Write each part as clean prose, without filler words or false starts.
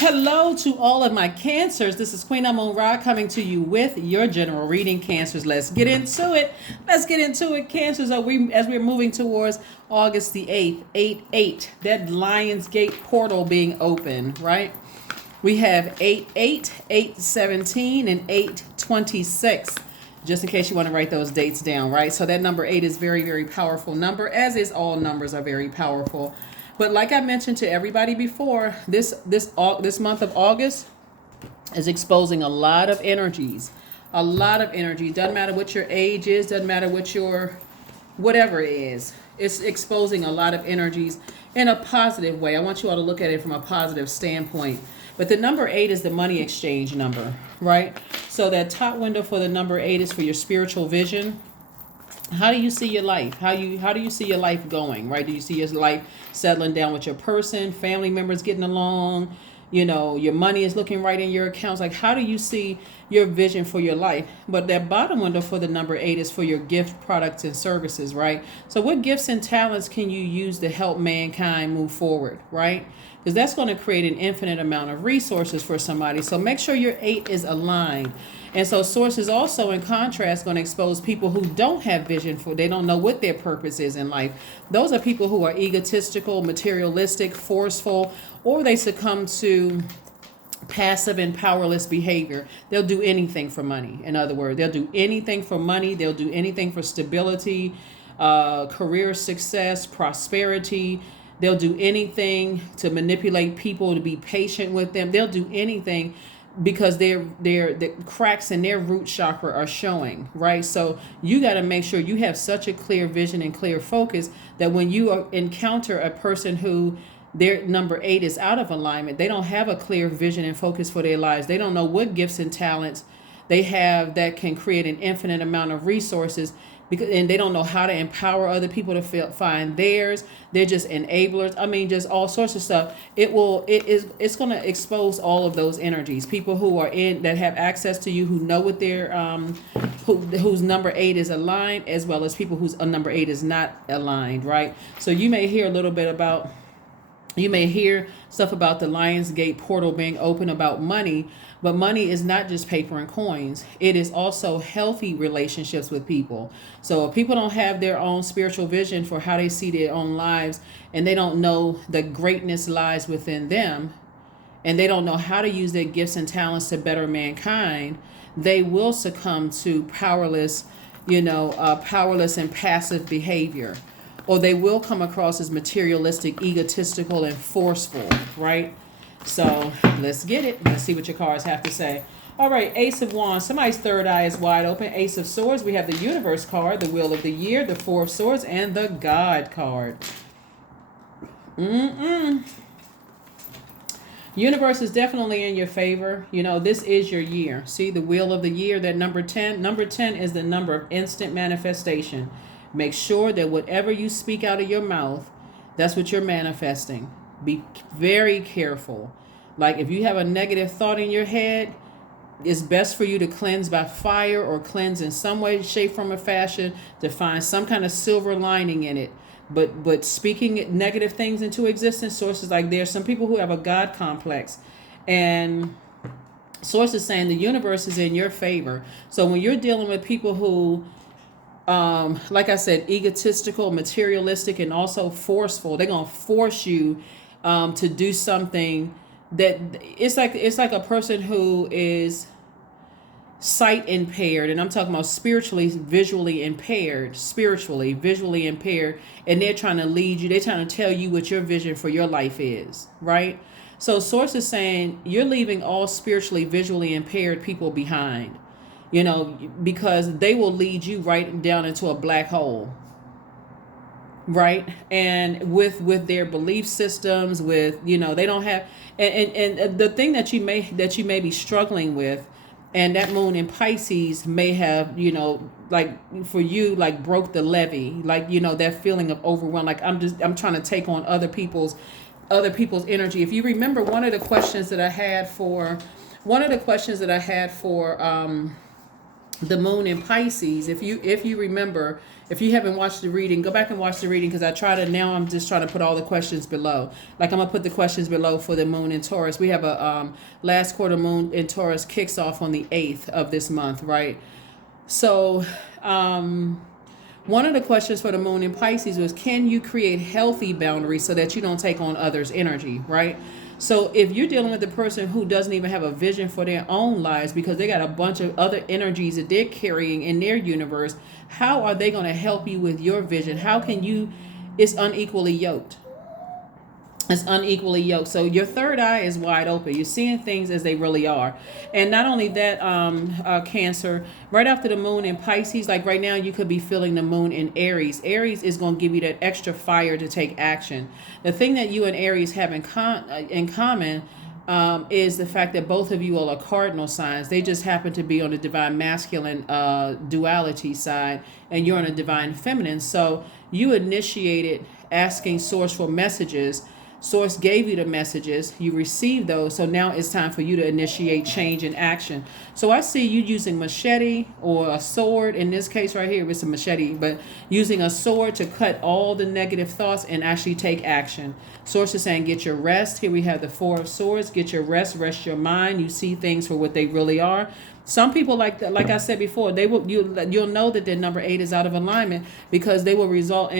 Hello to all of my Cancers. This is Queen Amun Ra coming to you with your general reading, Cancers. Let's get into it. Let's get into it, Cancers. As we're moving towards August the 8th, 8-8, that Lionsgate portal being open, right? We have 8-8, 8-17, and 8-26. Just in case you want to write those dates down, right? So that number 8 is very, very powerful number, as is all numbers are very powerful. But like I mentioned to everybody before, this month of August is exposing a lot of energies. A lot of energy. Doesn't matter what your age is, doesn't matter what your whatever it is. It's exposing a lot of energies in a positive way. I want you all to look at it from a positive standpoint. But the number 8 is the money exchange number, right? So that top window for the number 8 is for your spiritual vision. How do you see your life? How do you see your life going, right? Do you see your life settling down with your person, family members getting along? You know, your money is looking right in your accounts. Like, how do you see your vision for your life? But that bottom window for the number 8 is for your gift, products, and services, right? So what gifts and talents can you use to help mankind move forward, right? Because that's going to create an infinite amount of resources for somebody. So make sure your 8 is aligned. And so Source is also, in contrast, going to expose people who don't have vision for, they don't know what their purpose is in life. Those are people who are egotistical, materialistic, forceful, or they succumb to passive and powerless behavior. They'll do anything for money. In other words, they'll do anything for money. They'll do anything for stability, career success, prosperity. They'll do anything to manipulate people, to be patient with them. They'll do anything because the cracks in their root chakra are showing, right? So you got to make sure you have such a clear vision and clear focus that when you encounter a person who their number 8 is out of alignment, they don't have a clear vision and focus for their lives. They don't know what gifts and talents they have that can create an infinite amount of resources, and they don't know how to empower other people to find theirs. They're just enablers. I mean, just all sorts of stuff. It's going to expose all of those energies. People who are that have access to you, who know what their whose number 8 is aligned, as well as people whose number 8 is not aligned, right? So you may hear stuff about the Lionsgate portal being open about money, but money is not just paper and coins. It is also healthy relationships with people. So if people don't have their own spiritual vision for how they see their own lives, and they don't know the greatness lies within them, and they don't know how to use their gifts and talents to better mankind, they will succumb to powerless and passive behavior. Or they will come across as materialistic, egotistical, and forceful, right? So let's get it. Let's see what your cards have to say. All right, Ace of Wands. Somebody's third eye is wide open. Ace of Swords. We have the Universe card, the Wheel of the Year, the Four of Swords, and the God card. Universe is definitely in your favor. You know, this is your year. See, the Wheel of the Year, that number 10. Number 10 is the number of instant manifestation. Make sure that whatever you speak out of your mouth, that's what you're manifesting. Be very careful. Like, if you have a negative thought in your head, it's best for you to cleanse by fire, or cleanse in some way, shape, form, or fashion to find some kind of silver lining in it. But speaking negative things into existence, sources, like, there's some people who have a God complex, and source is saying the universe is in your favor. So when you're dealing with people who, like I said, egotistical, materialistic, and also forceful, they're gonna force you to do something that it's like a person who is sight impaired, and I'm talking about visually impaired, and they're trying to lead you. They're trying to tell you what your vision for your life is, right? So Source is saying you're leaving all spiritually, visually impaired people behind, you know, because they will lead you right down into a black hole, right? And with their belief systems, with, you know, they don't have, and the thing that you may be struggling with, and that moon in Pisces may have, you know, like for you, like broke the levee, like, you know, that feeling of overwhelm, like I'm trying to take on other people's energy. If you remember, one of the questions that I had for the moon in Pisces. If you remember, if you haven't watched the reading, go back and watch the reading, because I try to, now I'm just trying to put all the questions below. Like, I'm gonna put the questions below for the moon in Taurus. We have a last quarter moon in Taurus kicks off on the 8th of this month, right? So one of the questions for the moon in Pisces was, can you create healthy boundaries so that you don't take on others' energy, right? So if you're dealing with a person who doesn't even have a vision for their own lives because they got a bunch of other energies that they're carrying in their universe, how are they going to help you with your vision? How can you? It's unequally yoked. It's unequally yoked. So your third eye is wide open. You're seeing things as they really are. And not only that, Cancer, right after the moon in Pisces, like right now, you could be feeling the moon in Aries. Aries is going to give you that extra fire to take action. The thing that you and Aries have in common is the fact that both of you all are cardinal signs. They just happen to be on the divine masculine duality side, and you're on a divine feminine. So you initiated asking Source for messages. Source gave you the messages, you received those, so now it's time for you to initiate change and action. So I see you using machete or a sword. In this case right here, it's a machete, but using a sword to cut all the negative thoughts and actually take action. Source is saying, get your rest. Here we have the Four of Swords. Get your rest your mind. You see things for what they really are. Some people, like I said before, you'll know that their number 8 is out of alignment, because they will resort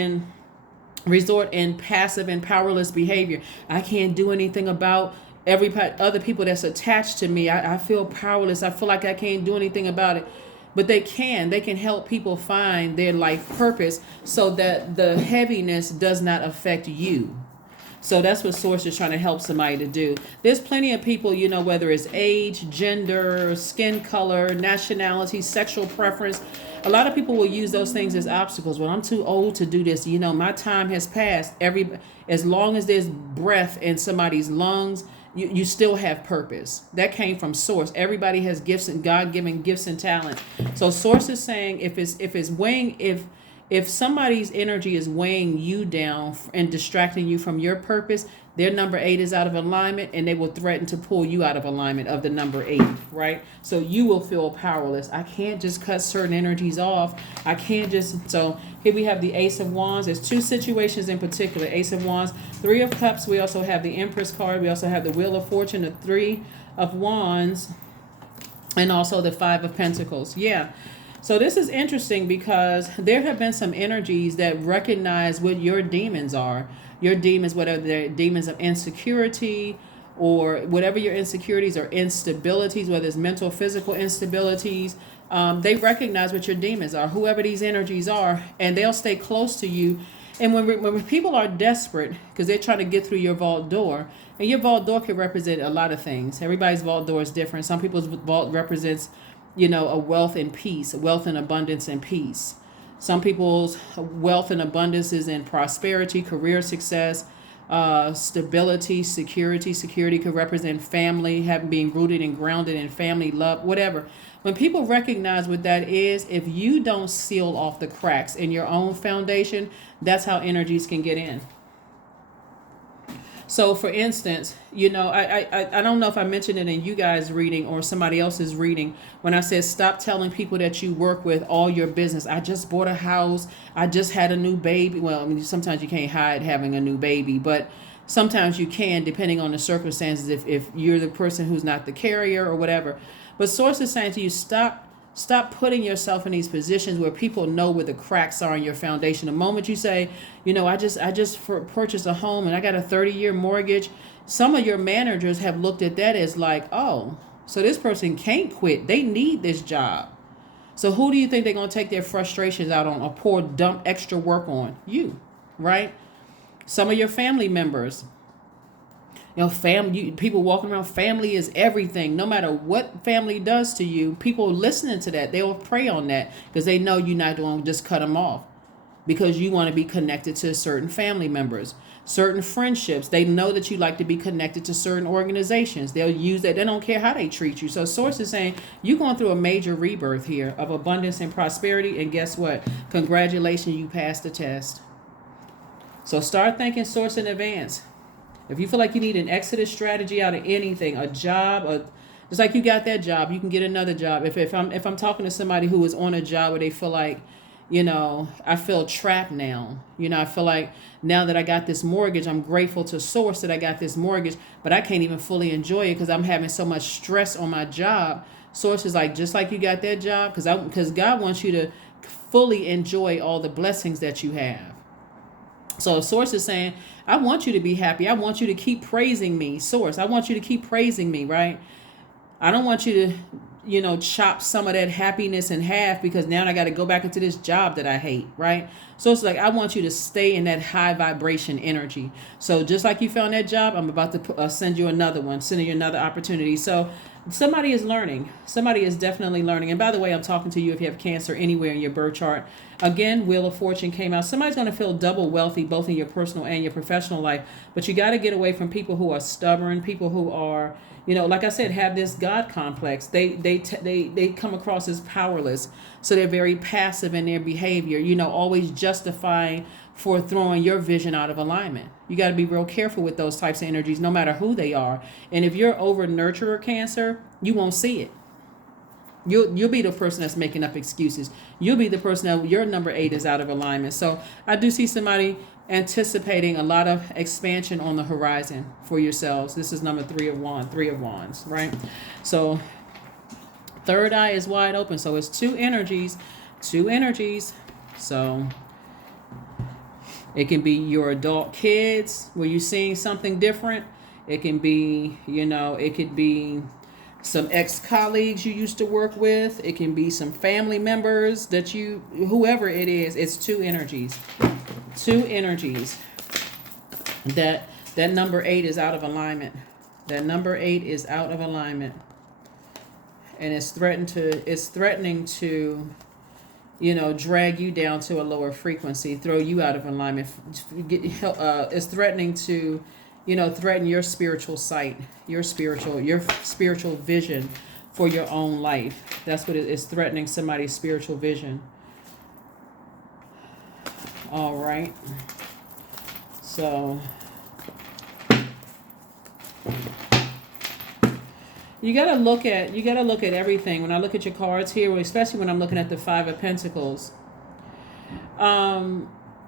in passive and powerless behavior. I can't do anything about other people that's attached to me. I feel powerless. I feel like I can't do anything about it. But they can help people find their life purpose so that the heaviness does not affect you. So that's what Source is trying to help somebody to do. There's plenty of people, whether it's age, gender, skin color, nationality, sexual preference. A lot of people will use those things as obstacles. Well, I'm too old to do this. My time has passed. As long as there's breath in somebody's lungs, you still have purpose. That came from Source. Everybody has gifts, and God-given gifts and talent. So Source is saying, if somebody's energy is weighing you down and distracting you from your purpose, their number 8 is out of alignment, and they will threaten to pull you out of alignment of the number 8, right? So you will feel powerless. I can't just cut certain energies off. So here we have the Ace of Wands. There's two situations in particular. Ace of Wands, Three of Cups. We also have the Empress card. We also have the Wheel of Fortune, the Three of Wands, and also the Five of Pentacles. Yeah. So this is interesting because there have been some energies that recognize what your demons are. Your demons, whether they're demons of insecurity or whatever your insecurities or instabilities, whether it's mental, physical instabilities, they recognize what your demons are, whoever these energies are, and they'll stay close to you. And when people are desperate because they're trying to get through your vault door, and your vault door can represent a lot of things. Everybody's vault door is different. Some people's vault represents a wealth and peace, wealth and abundance and peace. Some people's wealth and abundance is in prosperity, career success, stability, security. Security could represent family, being rooted and grounded in family, love, whatever. When people recognize what that is, if you don't seal off the cracks in your own foundation, that's how energies can get in. So, for instance, I don't know if I mentioned it in you guys' reading or somebody else's reading when I said stop telling people that you work with all your business. I just bought a house. I just had a new baby. Well, I mean, sometimes you can't hide having a new baby, but sometimes you can, depending on the circumstances, if you're the person who's not the carrier or whatever. But Source is saying to you, Stop putting yourself in these positions where people know where the cracks are in your foundation. The moment you say, I just purchased a home and I got a 30-year mortgage, some of your managers have looked at that as like, oh, so this person can't quit. They need this job. So who do you think they're going to take their frustrations out on or dump extra work on? You, right? Some of your family members. People walking around, family is everything. No matter what family does to you, people listening to that, they will prey on that because they know you're not going to just cut them off because you want to be connected to certain family members, certain friendships. They know that you like to be connected to certain organizations. They'll use that. They don't care how they treat you. So Source is saying you're going through a major rebirth here of abundance and prosperity. And guess what? Congratulations, you passed the test. So start thinking Source in advance. If you feel like you need an exodus strategy out of anything, a job, Just like you got that job, you can get another job. If I'm talking to somebody who is on a job where they feel like, I feel trapped now. I feel like now that I got this mortgage, I'm grateful to source that I got this mortgage, but I can't even fully enjoy it because I'm having so much stress on my job. Source is like, just like you got that job, because God wants you to fully enjoy all the blessings that you have. So Source is saying, I want you to be happy. I want you to keep praising me, Source. I want you to keep praising me, right? I don't want you to, chop some of that happiness in half because now I got to go back into this job that I hate, right? So it's like, I want you to stay in that high vibration energy. So just like you found that job, I'm about to send you another one, sending you another opportunity. So somebody is learning. Somebody is definitely learning. And by the way, I'm talking to you if you have Cancer anywhere in your birth chart. Again, Wheel of Fortune came out. Somebody's going to feel double wealthy, both in your personal and your professional life. But you got to get away from people who are stubborn, people who are, like I said, have this God complex. They come across as powerless. So they're very passive in their behavior, always justifying for throwing your vision out of alignment. You got to be real careful with those types of energies, no matter who they are. And if you're over nurturer, Cancer, you won't see it. You'll be the person that's making up excuses. You'll be the person that your number 8 is out of alignment. So I do see somebody anticipating a lot of expansion on the horizon for yourselves. This is number 3 of wands, right? So third eye is wide open. So it's two energies. So it can be your adult kids where you're seeing something different. It can be, it could be some ex-colleagues you used to work with. It can be some family members that whoever it is, it's two energies. That number 8 is out of alignment. That number 8 is out of alignment. And it's threatening to, drag you down to a lower frequency, throw you out of alignment. It's threatening to, threaten your spiritual sight, your spiritual vision for your own life. That's what it is, threatening somebody's spiritual vision. All right. So you gotta look at everything. When I look at your cards here, especially when I'm looking at the 5 of Pentacles,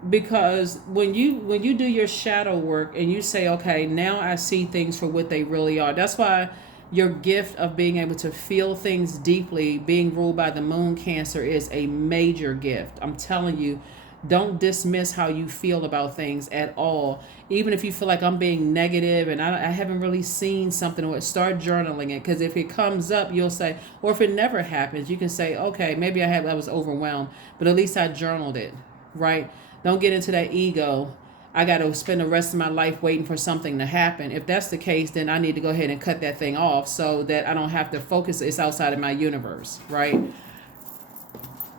because when you do your shadow work and you say, okay, now I see things for what they really are. That's why your gift of being able to feel things deeply, being ruled by the moon, Cancer, is a major gift. I'm telling you, don't dismiss how you feel about things at all. Even if you feel like I'm being negative and I haven't really seen something, or start journaling it. Because if it comes up, you'll say, or if it never happens, you can say, okay, maybe I was overwhelmed, but at least I journaled it, right? Don't get into that ego. I got to spend the rest of my life waiting for something to happen. If that's the case, then I need to go ahead and cut that thing off so that I don't have to focus. It's outside of my universe, right?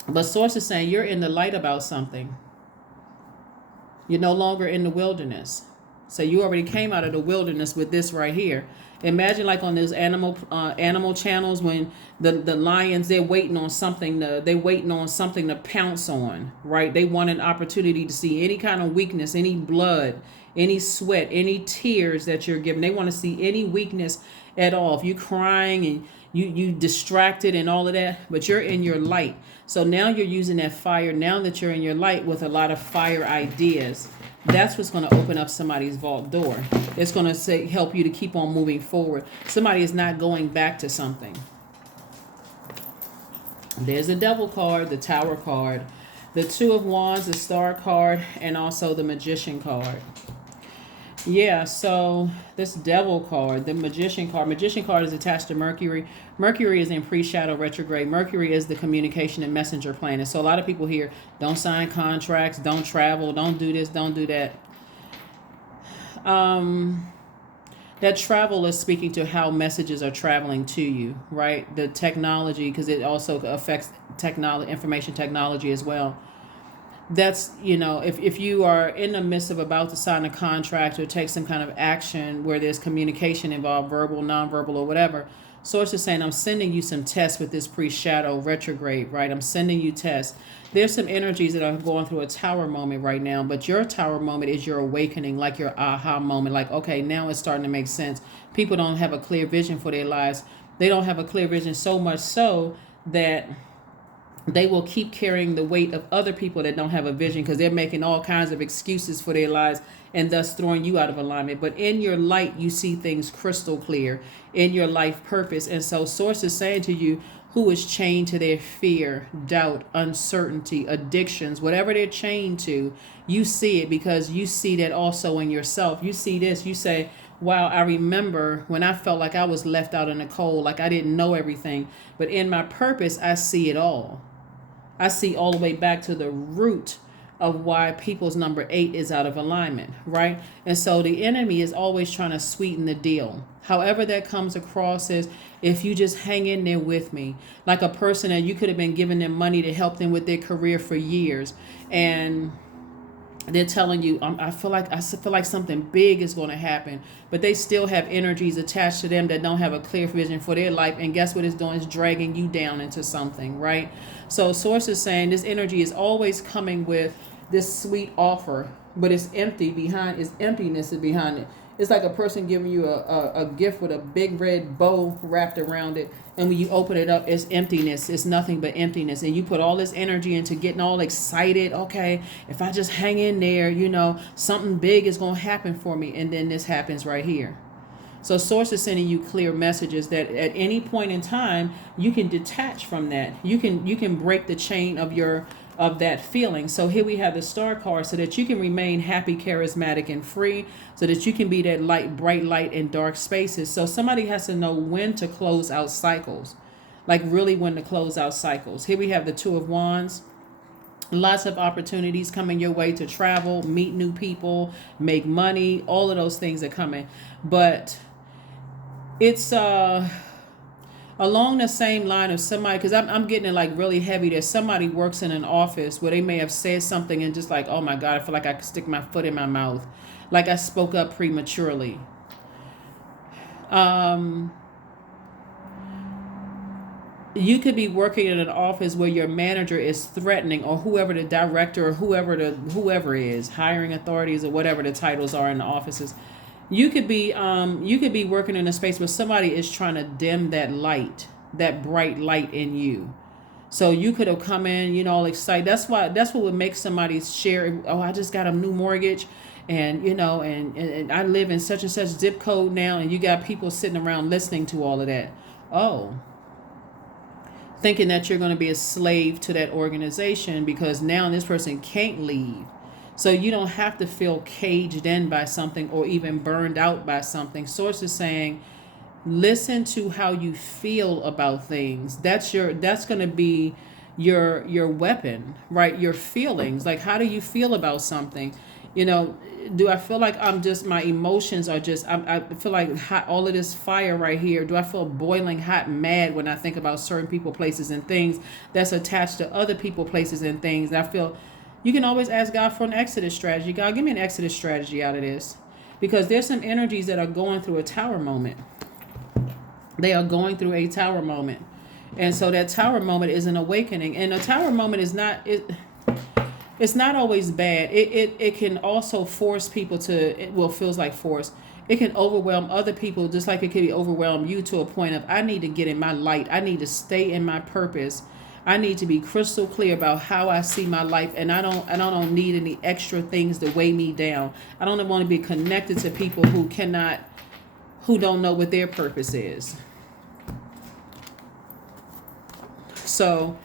But Source is saying you're in the light about something. You're no longer in the wilderness. So you already came out of the wilderness with this right here. Imagine like on those animal channels when the lions, they're waiting on something to pounce on, right? They want an opportunity to see any kind of weakness, any blood, any sweat, any tears that you're giving. They want to see any weakness at all. If you're crying and you distracted and all of that, but you're in your light. So now you're using that fire, now that you're in your light with a lot of fire ideas. That's what's going to open up somebody's vault door. It's going to help you to keep on moving forward. Somebody is not going back to something. There's the Devil card, the Tower card, the 2 of Wands, the Star card, and also the Magician card. Yeah, so this Devil card, the Magician card is attached to Mercury. Mercury is in pre-shadow retrograde. Mercury is the communication and messenger planet. So a lot of people here, don't sign contracts, don't travel, don't do this, don't do that. That travel is speaking to how messages are traveling to you, right? The technology, because it also affects information technology as well. That's, if you are in the midst of about to sign a contract or take some kind of action where there's communication involved, verbal, nonverbal, or whatever, Source is saying, I'm sending you some tests with this pre-shadow retrograde, right? I'm sending you tests. There's some energies that are going through a tower moment right now, but your tower moment is your awakening, like your aha moment, like, okay, now it's starting to make sense. People don't have a clear vision for their lives. They don't have a clear vision, so much so that they will keep carrying the weight of other people that don't have a vision, because they're making all kinds of excuses for their lives and thus throwing you out of alignment. But in your light, you see things crystal clear in your life purpose. And so source is saying to you, who is chained to their fear, doubt, uncertainty, addictions, whatever they're chained to, you see it, because you see that also in yourself. You see this, you say, wow, I remember when I felt like I was left out in the cold, like I didn't know everything. But in my purpose, I see it all. I see all the way back to the root of why people's number 8 is out of alignment, right? And so the enemy is always trying to sweeten the deal. However that comes across is, if you just hang in there with me, like a person that you could have been giving them money to help them with their career for years, and they're telling you, I feel like something big is going to happen, but they still have energies attached to them that don't have a clear vision for their life. And guess what it's doing? It's dragging you down into something, right? So source is saying this energy is always coming with this sweet offer, but it's empty behind. It's emptiness is behind it. It's like a person giving you a gift with a big red bow wrapped around it. And when you open it up, it's emptiness. It's nothing but emptiness. And you put all this energy into getting all excited. Okay, if I just hang in there, something big is going to happen for me. And then this happens right here. So source is sending you clear messages that at any point in time, you can detach from that. You can break the chain of that feeling. So here we have the star card, so that you can remain happy, charismatic, and free, so that you can be that light, bright light in dark spaces. So somebody has to know when to close out cycles, like really when to close out cycles. Here we have the 2 of Wands. Lots of opportunities coming your way to travel, meet new people, make money, all of those things are coming. But it's along the same line of somebody, because I'm getting it like really heavy, that somebody works in an office where they may have said something and just like, oh my God, I feel like I could stick my foot in my mouth, like I spoke up prematurely. You could be working in an office where your manager is threatening, or whoever the director, or whoever is hiring authorities, or whatever the titles are in the offices. You could be working in a space where somebody is trying to dim that light, that bright light in you. So you could have come in, all excited. That's what would make somebody share. Oh, I just got a new mortgage, and and I live in such and such zip code now, and you got people sitting around listening to all of that. Oh, thinking that you're going to be a slave to that organization, because now this person can't leave. So you don't have to feel caged in by something, or even burned out by something. Source is saying, listen to how you feel about things. That's going to be your weapon, right? Your feelings. Like, how do you feel about something? Do I feel like my emotions are just, I feel like hot, all of this fire right here. Do I feel boiling hot mad when I think about certain people, places, and things that's attached to other people, places, and things? And I feel, you can always ask God for an exodus strategy. God, give me an exodus strategy out of this. Because there's some energies that are going through a tower moment. They are going through a tower moment. And so that tower moment is an awakening. And a tower moment is not, it's not always bad. It can also force people to, feels like force. It can overwhelm other people, just like it can overwhelm you, to a point of, I need to get in my light. I need to stay in my purpose. I need to be crystal clear about how I see my life, and I don't need any extra things to weigh me down. I don't want to be connected to people who don't know what their purpose is. So,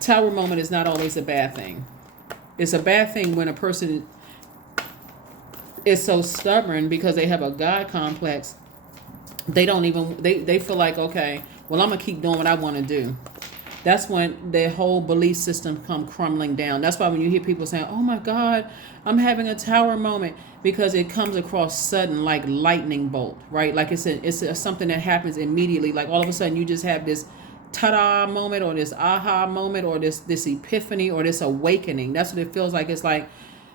tower moment is not always a bad thing. It's a bad thing when a person is so stubborn because they have a God complex. They feel like, okay, well, I'm gonna keep doing what I want to do. That's when their whole belief system come crumbling down. That's why when you hear people saying, oh my God, I'm having a tower moment, because it comes across sudden, like lightning bolt, right? Like it's something that happens immediately. Like all of a sudden you just have this ta-da moment, or this aha moment, or this epiphany, or this awakening. That's what it feels like. It's like,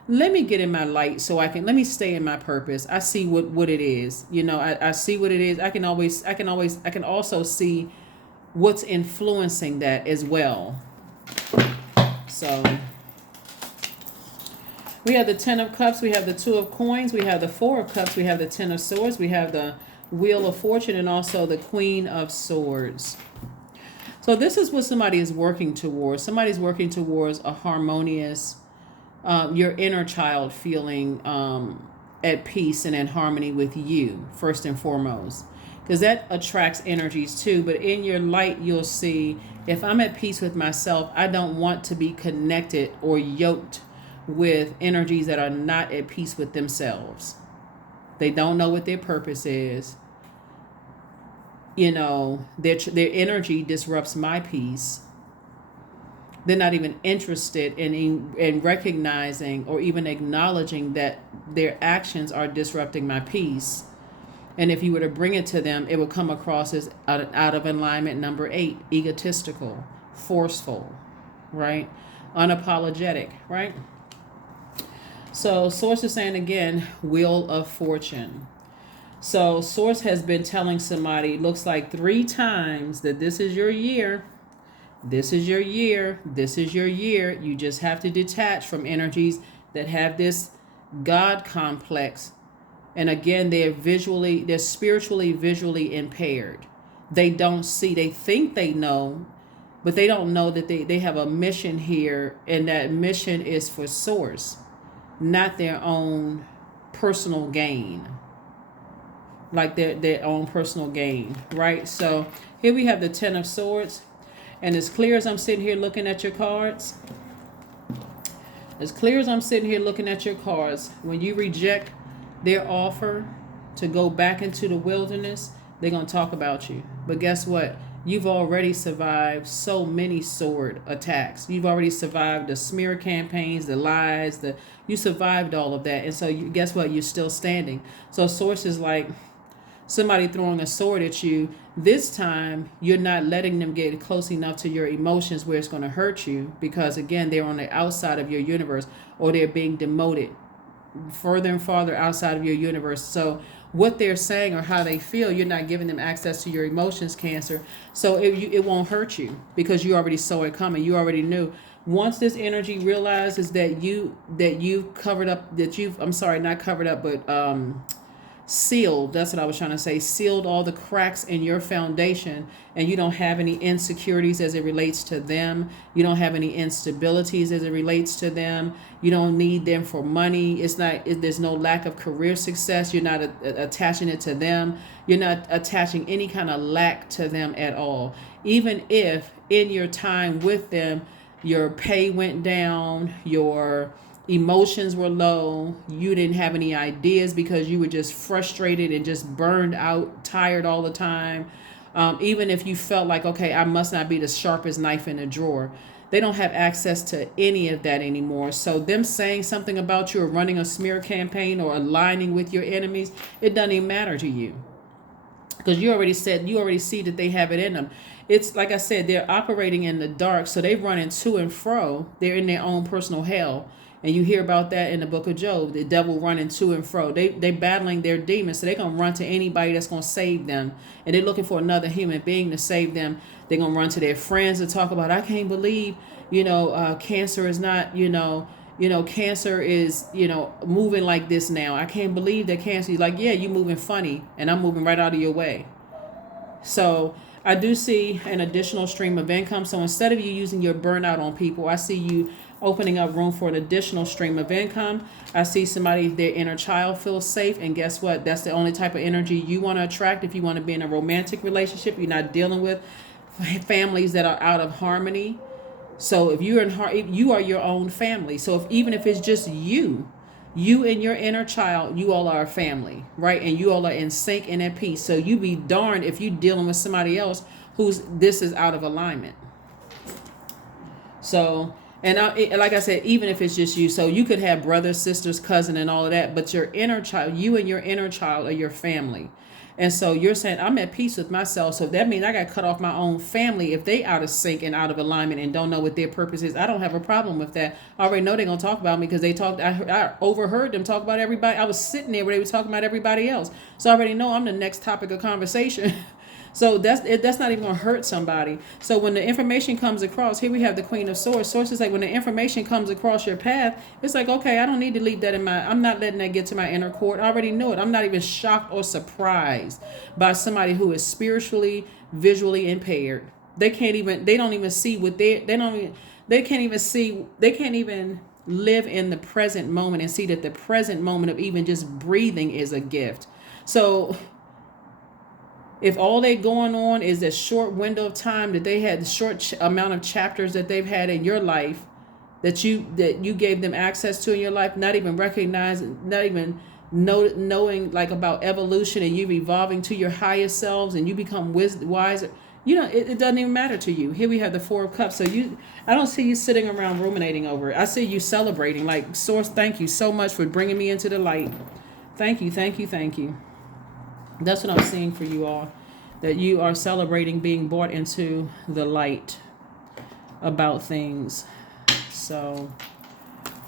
let me get in my light so let me stay in my purpose. I see what it is. I see what it is. I can also see what's influencing that as well. So we have the 10 of Cups, we have the 2 of Coins, we have the 4 of Cups, we have the 10 of Swords, we have the Wheel of Fortune, and also the Queen of Swords. So this is what somebody is working towards. Somebody's working towards a harmonious, your inner child feeling at peace and in harmony with you, first and foremost. Because that attracts energies too. But in your light, you'll see, if I'm at peace with myself, I don't want to be connected or yoked with energies that are not at peace with themselves. They don't know what their purpose is. You know, their energy disrupts my peace. They're not even interested in recognizing or even acknowledging that their actions are disrupting my peace. And if you were to bring it to them, it would come across as out of alignment. Number 8, egotistical, forceful, right? Unapologetic, right? So Source is saying again, Wheel of Fortune. So Source has been telling somebody, looks like 3 times, that this is your year. This is your year. This is your year. You just have to detach from energies that have this God complex. And again, they're spiritually, visually impaired. They don't see, they think they know, but they don't know that they have a mission here, and that mission is for Source, not their own personal gain. Like their own personal gain, right? So here we have the 10 of Swords. And as clear as I'm sitting here looking at your cards, when you reject their offer to go back into the wilderness, they're going to talk about you. But guess what? You've already survived so many sword attacks. You've already survived the smear campaigns, the lies, you survived all of that. And so guess what? You're still standing. So Source is like somebody throwing a sword at you. This time, you're not letting them get close enough to your emotions where it's going to hurt you, because again, they're on the outside of your universe, or they're being demoted further and farther outside of your universe. So what they're saying or how they feel, you're not giving them access to your emotions, Cancer. So it won't hurt you, because you already saw it coming. You already knew. Once this energy realizes that you've covered up, not covered up, but sealed, that's what I was trying to say, sealed all the cracks in your foundation, and you don't have any insecurities as it relates to them. You don't have any instabilities as it relates to them. You don't need them for money. There's no lack of career success. You're not attaching it to them. You're not attaching any kind of lack to them at all. Even if in your time with them, your pay went down, your emotions were low, you didn't have any ideas because you were just frustrated and just burned out, tired all the time. Even if you felt like, okay, I must not be the sharpest knife in the drawer, they don't have access to any of that anymore. So them saying something about you, or running a smear campaign, or aligning with your enemies, it doesn't even matter to you, because you already see that they have it in them. It's like I said, they're operating in the dark, so they're running to and fro. They're in their own personal hell. And you hear about that in the book of Job, the devil running to and fro. They battling their demons, so they're going to run to anybody that's going to save them. And they're looking for another human being to save them. They're going to run to their friends to talk about, I can't believe, Cancer is not, Cancer is, moving like this now. I can't believe that Cancer is like, yeah, you moving funny, and I'm moving right out of your way. So I do see an additional stream of income. So instead of you using your burnout on people, I see you opening up room for an additional stream of income. I see somebody, their inner child feels safe, and guess what? That's the only type of energy you want to attract if you want to be in a romantic relationship. You're not dealing with families that are out of harmony. So if you are your own family. So even if it's just you and your inner child, you all are a family, right? And you all are in sync and at peace. So you be darned if you're dealing with somebody else this is out of alignment. So, and like I said, even if it's just you, so you could have brothers, sisters, cousin, and all of that, but your inner child, you and your inner child are your family. And so you're saying, I'm at peace with myself. So that means I got cut off my own family. If they out of sync and out of alignment and don't know what their purpose is, I don't have a problem with that. I already know they're going to talk about me, because I overheard them talk about everybody. I was sitting there where they were talking about everybody else. So I already know I'm the next topic of conversation. So that's not even going to hurt somebody. So when the information comes across, here we have the Queen of Swords. Swords is like, when the information comes across your path, it's like, okay, I don't need to leave that I'm not letting that get to my inner court. I already know it. I'm not even shocked or surprised. twice by somebody who is spiritually, visually impaired. They don't even see what they don't even, they can't even see, they can't even live in the present moment and see that the present moment of even just breathing is a gift. So if all they going on is this short window of time that they had, the short amount of chapters that they've had in your life, that you gave them access to in your life, not even recognizing, not even knowing like about evolution, and you evolving to your highest selves and you become wiser, it doesn't even matter to you. Here we have the Four of Cups. So I don't see you sitting around ruminating over it. I see you celebrating, like, Source, thank you so much for bringing me into the light. Thank you, thank you, thank you. That's what I'm seeing for you all, that you are celebrating being brought into the light about things. So,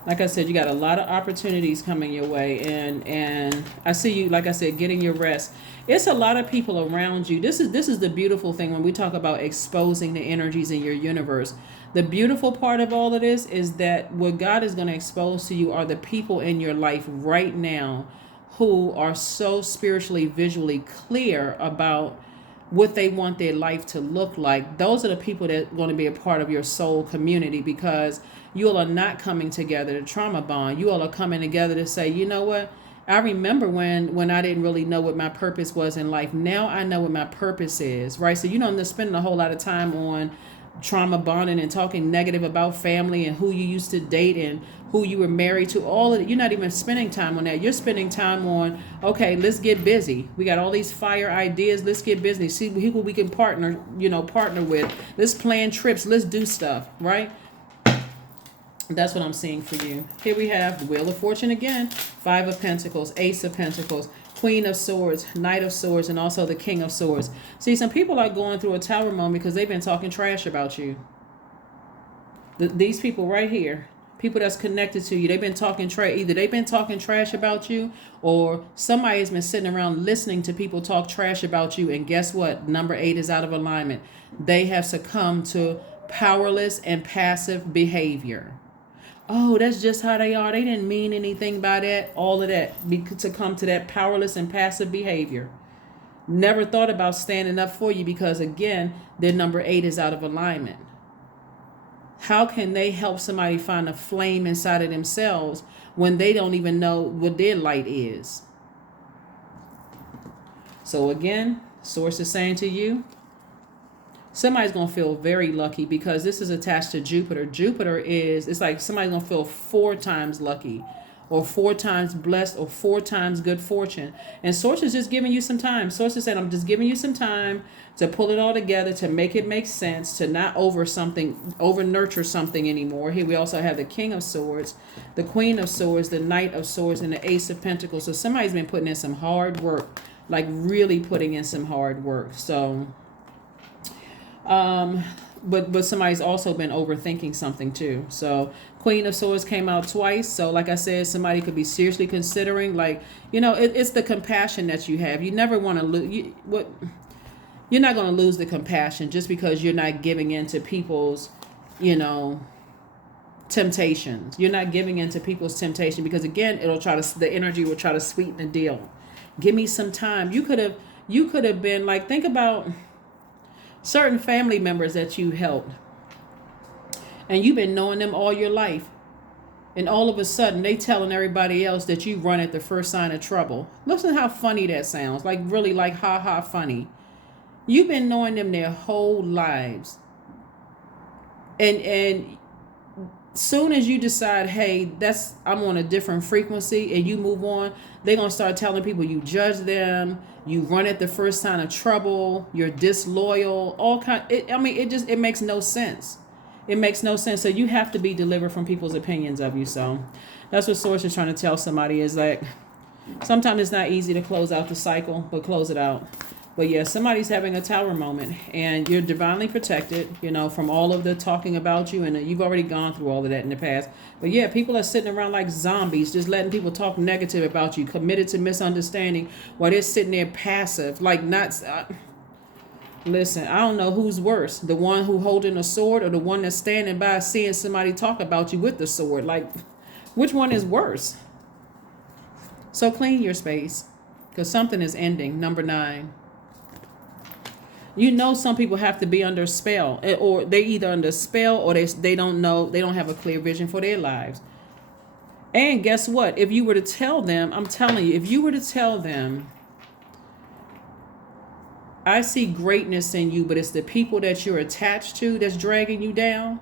like I said, you got a lot of opportunities coming your way, and I see you, like I said, getting your rest. It's a lot of people around you. This is the beautiful thing when we talk about exposing the energies in your universe. The beautiful part of all of this is that what God is going to expose to you are the people in your life right now who are so spiritually, visually clear about what they want their life to look like. Those are the people that are going to be a part of your soul community, because you all are not coming together to trauma bond. You all are coming together to say, you know what? I remember when I didn't really know what my purpose was in life. Now I know what my purpose is, right? So you don't spend a whole lot of time on trauma bonding and talking negative about family and who you used to date and who you were married to. All of it, you're not even spending time on that. You're spending time on, okay, let's get busy. We got all these fire ideas. Let's get busy. See who we can partner with. Let's plan trips. Let's do stuff, right? That's what I'm seeing for you. Here we have the Wheel of Fortune again, Five of Pentacles, Ace of Pentacles, Queen of Swords, Knight of Swords, and also the King of Swords. See, some people are going through a tower moment because they've been talking trash about you. These people right here, people that's connected to you, they've been talking trash. Either they've been talking trash about you, or somebody has been sitting around listening to people talk trash about you. And guess what? Number 8 is out of alignment. They have succumbed to powerless and passive behavior. Oh, that's just how they are. They didn't mean anything by that. All of that to come to that powerless and passive behavior. Never thought about standing up for you because, again, their number 8 is out of alignment. How can they help somebody find a flame inside of themselves when they don't even know what their light is? So again, Source is saying to you, somebody's going to feel very lucky because this is attached to Jupiter. Jupiter it's like somebody's going to feel 4 times lucky, or 4 times blessed, or 4 times good fortune. And Source is just giving you some time. Source is saying, I'm just giving you some time to pull it all together, to make it make sense, to not over nurture something anymore. Here we also have the King of Swords, the Queen of Swords, the Knight of Swords, and the Ace of Pentacles. So somebody's been putting in some hard work, like really putting in some hard work. So but somebody's also been overthinking something too. So Queen of Swords came out twice. So like I said, somebody could be seriously considering, like, it's the compassion that you have. You never want to lose you're not going to lose the compassion just because you're not giving in to people's, temptations. You're not giving in to people's temptation because, again, the energy will try to sweeten the deal. Give me some time. You could have been like, think about certain family members that you helped, and you've been knowing them all your life, and all of a sudden they telling everybody else that you run at the first sign of trouble. Listen how funny that sounds. Like, really, like, ha ha funny. You've been knowing them their whole lives, and soon as you decide, hey, I'm on a different frequency, and you move on, they're gonna start telling people you judge them, you run at the first sign of trouble, you're disloyal, it makes no sense. It makes no sense. So you have to be delivered from people's opinions of you. So that's what Source is trying to tell somebody, is like, sometimes it's not easy to close out the cycle, but close it out. But yeah, somebody's having a tower moment, and you're divinely protected, from all of the talking about you, and you've already gone through all of that in the past. But yeah, people are sitting around like zombies, just letting people talk negative about you, committed to misunderstanding, while they're sitting there passive, like not. Listen, I don't know who's worse, the one who holding a sword or the one that's standing by seeing somebody talk about you with the sword. Like, which one is worse? So clean your space. because something is ending. Number 9. You know, some people have to be under a spell, or they either under a spell, or they don't know, they don't have a clear vision for their lives. And guess what? If you were to tell them, I'm telling you, if you were to tell them, I see greatness in you, but it's the people that you're attached to that's dragging you down,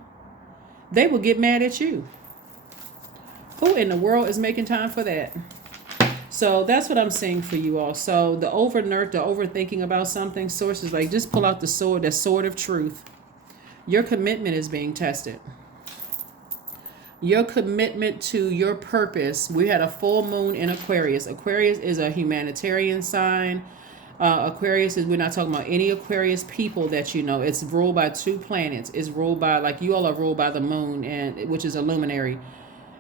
they will get mad at you. Who in the world is making time for that? So that's what I'm saying for you all. So the overthinking about something, sources like, just pull out the sword of truth. Your commitment is being tested. Your commitment to your purpose. We had a full moon in Aquarius. Aquarius is a humanitarian sign. Aquarius is, we're not talking about any Aquarius people that you know. It's ruled by 2 planets. It's ruled by, like, you all are ruled by the moon, and which is a luminary.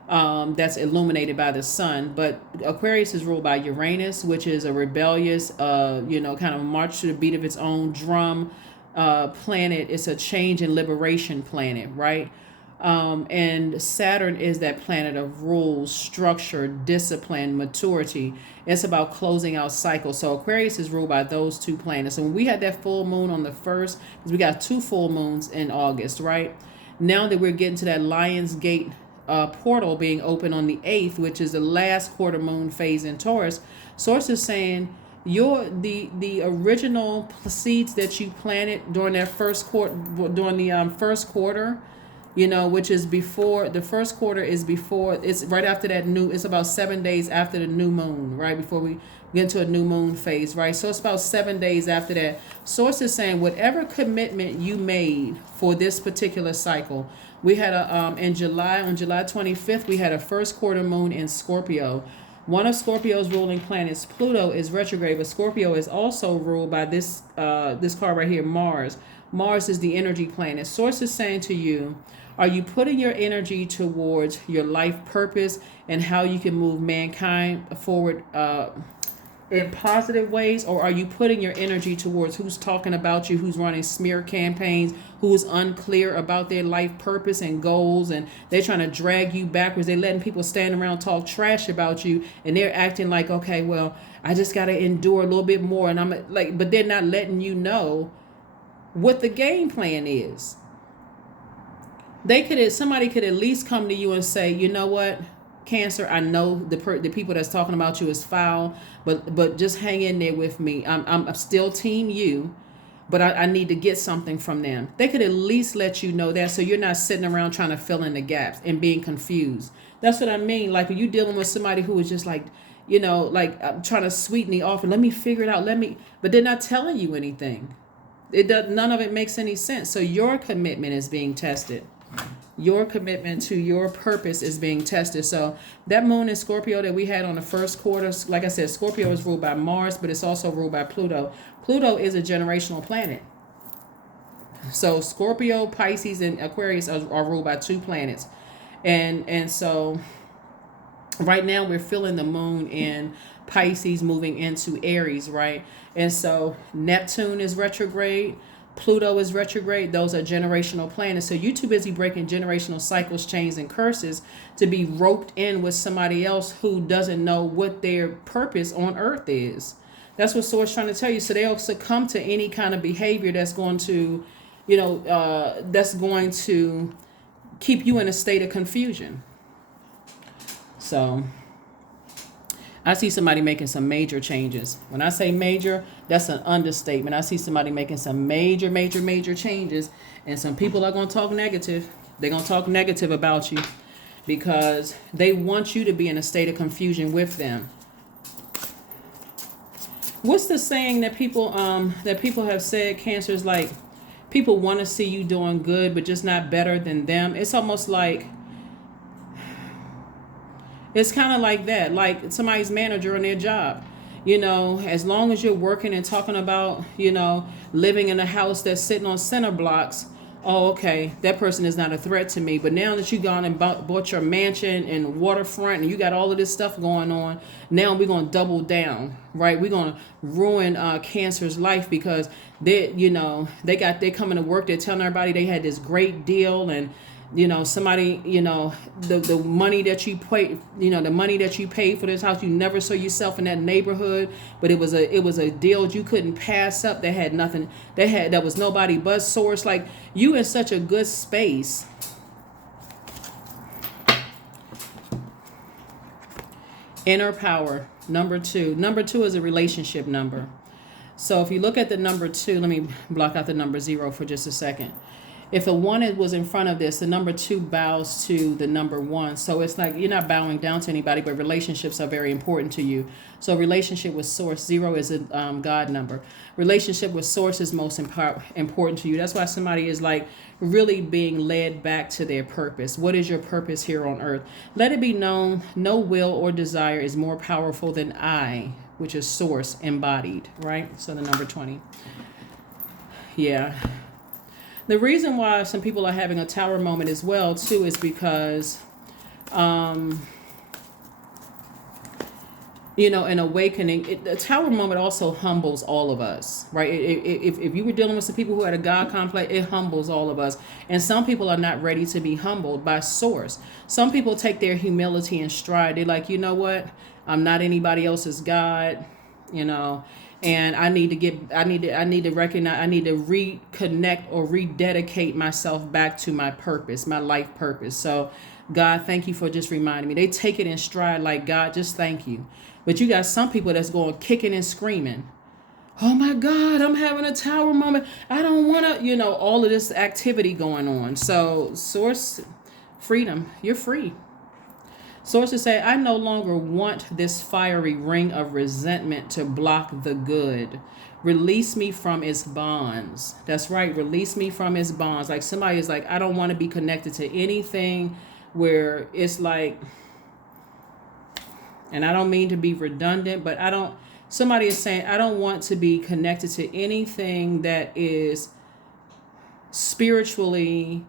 That's illuminated by the sun. But Aquarius is ruled by Uranus, which is a rebellious, kind of march to the beat of its own drum planet. It's a change and liberation planet, right? And Saturn is that planet of rules, structure, discipline, maturity. It's about closing out cycles. So Aquarius is ruled by those 2 planets. And when we had that full moon on the 1st, because we got 2 full moons in August, right? Now that we're getting to that Lion's Gate portal being open on the 8th, which is the last quarter moon phase in Taurus, sources saying the original seeds that you planted during that first quarter, which is before the first quarter, is before, it's right after that it's about 7 days after the new moon, right before we get into a new moon phase, right? So it's about 7 days after that. Sources saying whatever commitment you made for this particular cycle, we had on July 25th, we had a first quarter moon in Scorpio. One of Scorpio's ruling planets, Pluto, is retrograde, but Scorpio is also ruled by this card right here, Mars. Mars is the energy planet. Sources saying to you, are you putting your energy towards your life purpose and how you can move mankind forward in positive ways, or are you putting your energy towards who's talking about you, who's running smear campaigns, who's unclear about their life purpose and goals, and they're trying to drag you backwards? They're letting people stand around talk trash about you, and they're acting like, okay, well, I just got to endure a little bit more, and I'm like, but they're not letting you know what the game plan is. Somebody could at least come to you and say, you know what, Cancer, I know the people that's talking about you is foul, but just hang in there with me. I'm still team you, but I need to get something from them. They could at least let you know that, so you're not sitting around trying to fill in the gaps and being confused. That's what I mean. Like when you're dealing with somebody who is just like, I'm trying to sweeten the offer. Let me figure it out. But they're not telling you anything. None of it makes any sense. So your commitment is being tested. Your commitment to your purpose is being tested. So that moon in Scorpio that we had on the first quarter, like I said, Scorpio is ruled by Mars, but it's also ruled by Pluto. Pluto is a generational planet. So Scorpio, Pisces, and Aquarius are ruled by 2 planets. And so right now we're feeling the moon in Pisces moving into Aries, right? And so Neptune is retrograde. Pluto is retrograde. Those are generational planets. So you're too busy breaking generational cycles, chains, and curses to be roped in with somebody else who doesn't know what their purpose on earth is. That's what Source trying to tell you. So they'll succumb to any kind of behavior that's going to, keep you in a state of confusion. So I see somebody making some major changes. When I say major, that's an understatement. I see somebody making some major, major, major changes, and some people are going to talk negative. They're going to talk negative about you because they want you to be in a state of confusion with them. What's the saying that people have said, Cancer, is like people want to see you doing good, but just not better than them? It's almost like, it's kind of like that, like somebody's manager on their job. As long as you're working and talking about, living in a house that's sitting on center blocks, oh, okay, that person is not a threat to me. But now that you've gone and bought your mansion and waterfront and you got all of this stuff going on, now we're going to double down, right? We're going to ruin Cancer's life because they're coming to work. They're telling everybody they had this great deal and Somebody, the money that you pay, the money that you paid for this house, you never saw yourself in that neighborhood, but it was a deal you couldn't pass up. That had nothing, that was nobody but source. Like, you in such a good space. Inner power, number 2. Number 2 is a relationship number. So if you look at the number 2, let me block out the number 0 for just a second. If a 1 was in front of this, the number 2 bows to the number 1. So it's like you're not bowing down to anybody, but relationships are very important to you. So relationship with source, 0 is a God number. Relationship with source is most important to you. That's why somebody is like really being led back to their purpose. What is your purpose here on earth? Let it be known, no will or desire is more powerful than I, which is source embodied, right? So the number 20. Yeah. The reason why some people are having a tower moment as well, too, is because, an awakening. The tower moment also humbles all of us, right? If you were dealing with some people who had a God complex, it humbles all of us. And some people are not ready to be humbled by source. Some people take their humility in stride. They're like, you know what? I'm not anybody else's God, and I need to recognize, I need to reconnect or rededicate myself back to my purpose, my life purpose. So God, thank you for just reminding me. They take it in stride like, God, just thank you. But you got some people that's going kicking and screaming. Oh my God, I'm having a tower moment. I don't want to, all of this activity going on. So source, freedom, you're free. Sources say, I no longer want this fiery ring of resentment to block the good. Release me from its bonds. That's right. Release me from its bonds. Like somebody is like, I don't want to be connected to anything where it's like, and I don't mean to be redundant, but somebody is saying, I don't want to be connected to anything that is spiritually,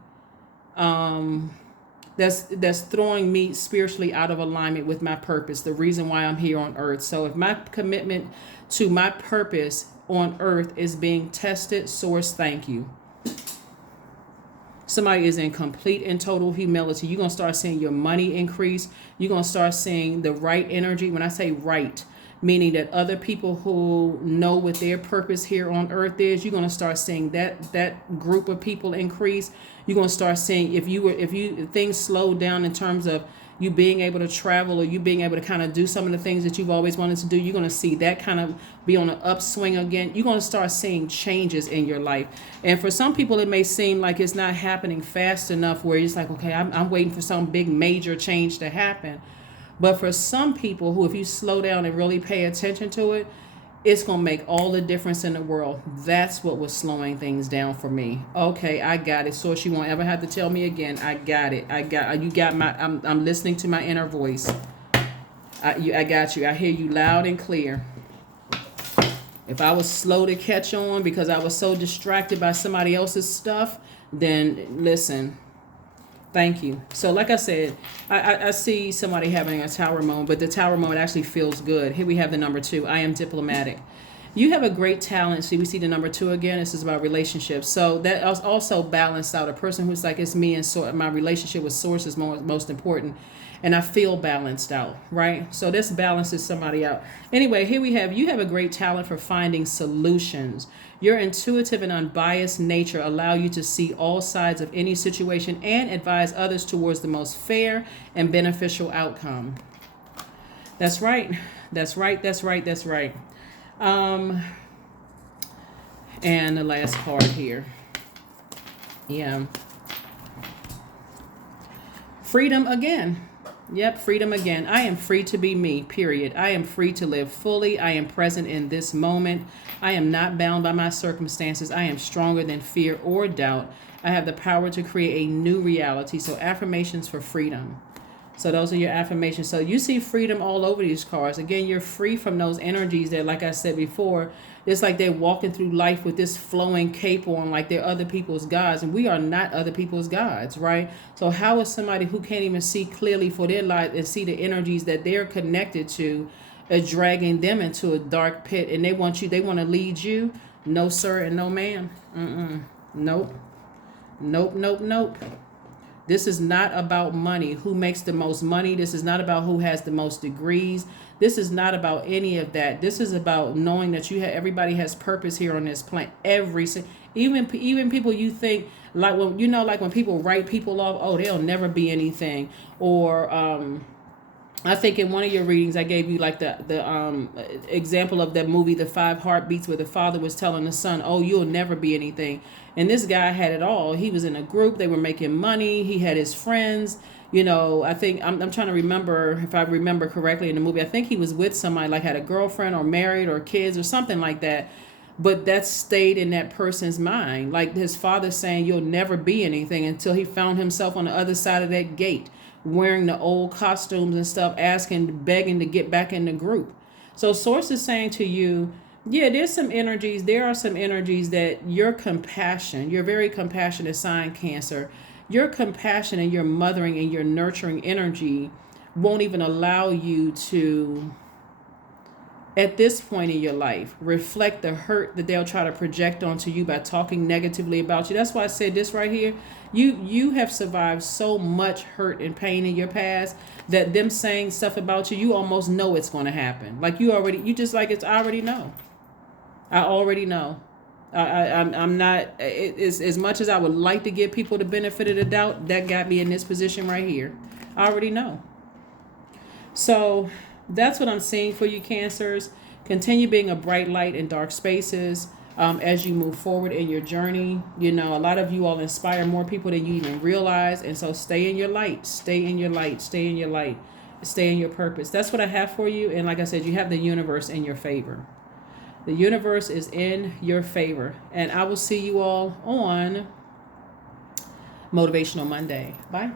that's throwing me spiritually out of alignment with my purpose, the reason why I'm here on earth. So if my commitment to my purpose on earth is being tested, source, thank you. Somebody is in complete and total humility. You're going to start seeing your money increase. You're going to start seeing the right energy. When I say right, meaning that other people who know what their purpose here on earth is, you're going to start seeing that group of people increase. You're going to start seeing if things slow down in terms of you being able to travel or you being able to kind of do some of the things that you've always wanted to do, you're going to see that kind of be on an upswing again. You're going to start seeing changes in your life. And for some people, it may seem like it's not happening fast enough where it's like, okay, I'm waiting for some big major change to happen. But for some people who, if you slow down and really pay attention to it, it's going to make all the difference in the world. That's what was slowing things down for me. Okay, I got it. So she won't ever have to tell me again. I got it. You got I'm listening to my inner voice. I got you. I hear you loud and clear. If I was slow to catch on because I was so distracted by somebody else's stuff, then listen. Thank you. So like I said, I see somebody having a tower moment, but the tower moment actually feels good. Here we have the number 2. I am diplomatic. You have a great talent. See, we see the number 2 again. This is about relationships. So that also balanced out a person who's like, it's me and my relationship with source is most important. And I feel balanced out, right? So this balances somebody out. Anyway, here we have, you have a great talent for finding solutions. Your intuitive and unbiased nature allow you to see all sides of any situation and advise others towards the most fair and beneficial outcome. That's right. That's right. That's right. That's right. And the last card here. Yeah. Freedom again. Yep, freedom again. I am free to be me, period. I am free to live fully. I am present in this moment. I am not bound by my circumstances. I am stronger than fear or doubt. I have the power to create a new reality. So affirmations for freedom. So those are your affirmations. So you see freedom all over these cards. Again, you're free from those energies that, like I said before, it's like they're walking through life with this flowing cape on like they're other people's gods. And we are not other people's gods, right? So how is somebody who can't even see clearly for their life and see the energies that they're connected to dragging them into a dark pit, and they want to lead you? No, sir, and no, ma'am. Nope. Nope, nope, nope. This is not about money, who makes the most money. This is not about who has the most degrees. This is not about any of that. This is about knowing that everybody has purpose here on this planet. Even people you think, like when like when people write people off, oh, they'll never be anything. Or I think in one of your readings I gave you like the example of that movie, The Five Heartbeats, where the father was telling the son, oh, you'll never be anything. And this guy had it all. He was in a group, they were making money, he had his friends. I think I'm trying to remember if I remember correctly in the movie. I think he was with somebody, like had a girlfriend or married or kids or something like that. But that stayed in that person's mind. Like his father saying, you'll never be anything, until he found himself on the other side of that gate, wearing the old costumes and stuff, asking, begging to get back in the group. So Source is saying to you, yeah, there are some energies that your compassion, your very compassionate sign, Cancer, your compassion and your mothering and your nurturing energy won't even allow you to, at this point in your life, reflect the hurt that they'll try to project onto you by talking negatively about you. That's why I said this right here. You have survived so much hurt and pain in your past that them saying stuff about you, you almost know it's going to happen. Like I already know. I already know. I'm not, it's as much as I would like to give people the benefit of the doubt, that got me in this position right here. I already know. So that's what I'm seeing for you, Cancers. Continue being a bright light in dark spaces as you move forward in your journey. A lot of you all inspire more people than you even realize. And so stay in your light, stay in your light, stay in your light, stay in your purpose. That's what I have for you. And like I said, you have the universe in your favor. The universe is in your favor. And I will see you all on Motivational Monday. Bye.